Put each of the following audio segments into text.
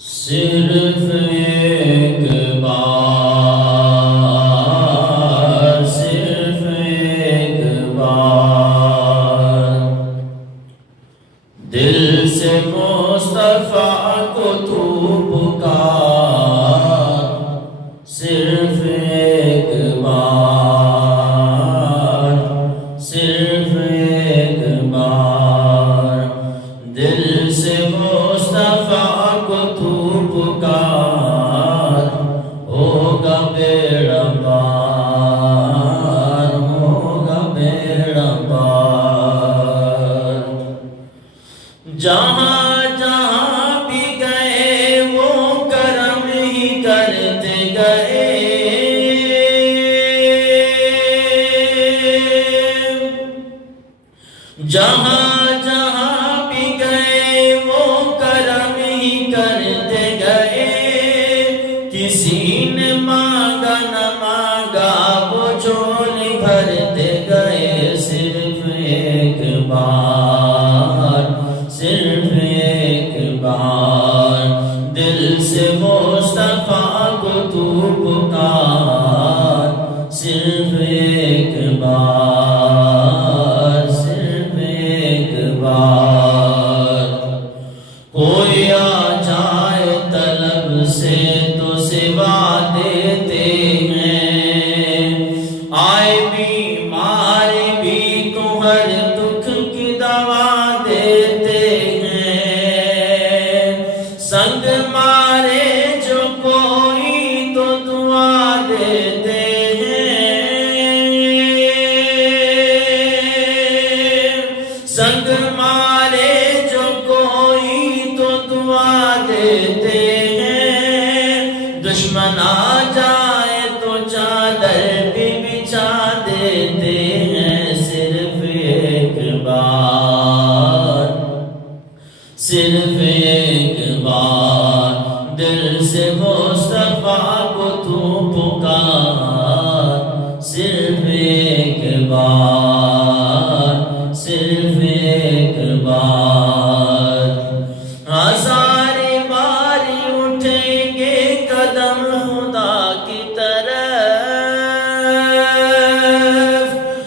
صرف ایک بار، صرف ایک بار دل سے مصطفیٰ کو تو پکار، صرف ایک بار، صرف ایک بار دل سے مصطفیٰ کو تو پکار، ہوگا بیڑا پار، ہوگا بیڑا پار۔ جہاں جہاں بھی گئے وہ کرم ہی کرتے گئے، جہاں جہاں بھی گئے وہ کرم ہی کرتے گئے، کسی نے مانگا نہ مانگا وہ جھولی بھرتے گئے، صرف ایک بار، صرف ایک بار دل سے مصطفیٰ کو تو پکار، صرف ایک بار، صرف ایک بار۔ کوئی آ جائے طلب سے تو سوا دیتے ہیں، آئے بیمار بھی تو ہر دکھ کی دوا دیتے ہیں، سنگ مارے جو کوئی تو دعا دیتے ہیں، سنگ مارے جو کوئی تو دعا دیتے ہیں، دشمن آ جائے تو چادر بھی بچھا دیتے ہیں، صرف ایک بار، صرف ایک بار دل سے مصطفیٰ کو تو پکار، صرف ایک بار، صرف ایک بار۔ ہزارے باری اٹھیں گے قدم خدا کی طرف،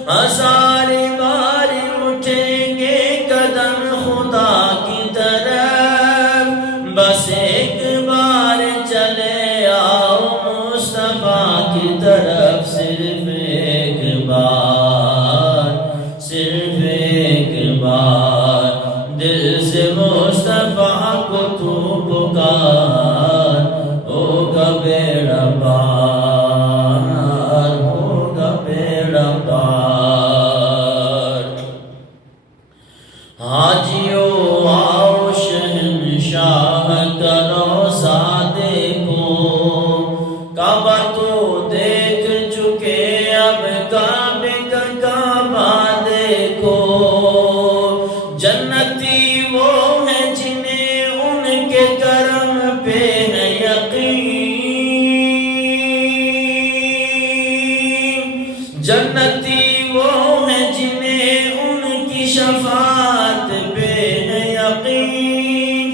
ہزارے باری اٹھیں گے قدم خدا کی طرف، بس ایک بار چلے آؤ مصطفیٰ کی طرف، صرف ایک بار، صرف ایک بار دل سے مصطفیٰ کو تو پکار، ہوگا بیڑا پار، ہوگا بیڑا پار۔ حاجیو آؤ شہنشاہ کا روضہ دیکھو، کعبہ تو دیکھ چکے اب کعبے کا کعبہ دیکھو، جنتی وہ ہیں جنہیں ان کے کرم پہ ہے یقین، جنتی وہ ہیں جنہیں ان کی شفاعت پہ ہے یقین،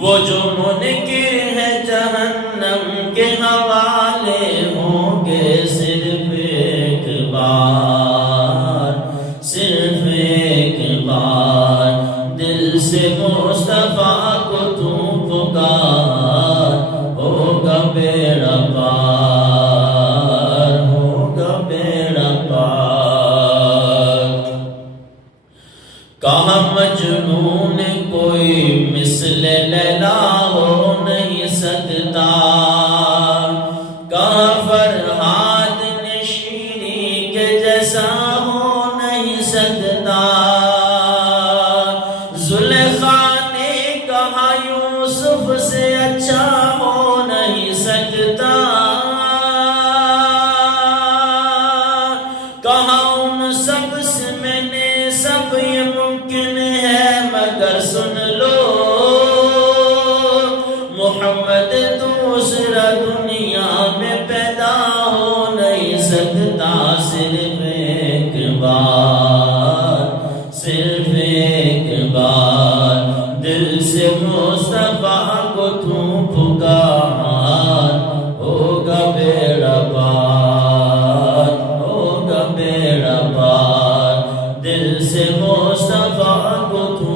وہ جو منکر ہے جہنم کے حوالے ہوں گے، صرف ایک بار، صرف ایک بار دل سے مصطفیٰ کو تو پکار، ہوگا بیڑا پار، ہوگا بیڑا پار۔ کہا مجنون کوئی مثل لیلا ہو نہیں سکتا، کہا فرہاد نشیری کے جیسا ہو نہیں سکتا، زلیخا نے کہا یوسف سے اچھا ہو نہیں سکتا، کہا ان سب سے میں نے سب یہ ممکن ہے مگر سن لو، محمد دوسرا دنیا میں پیدا ہو نہیں سکتا، صرف ایک بار، صرف ایک بار دل سے مصطفیٰ کو تو کو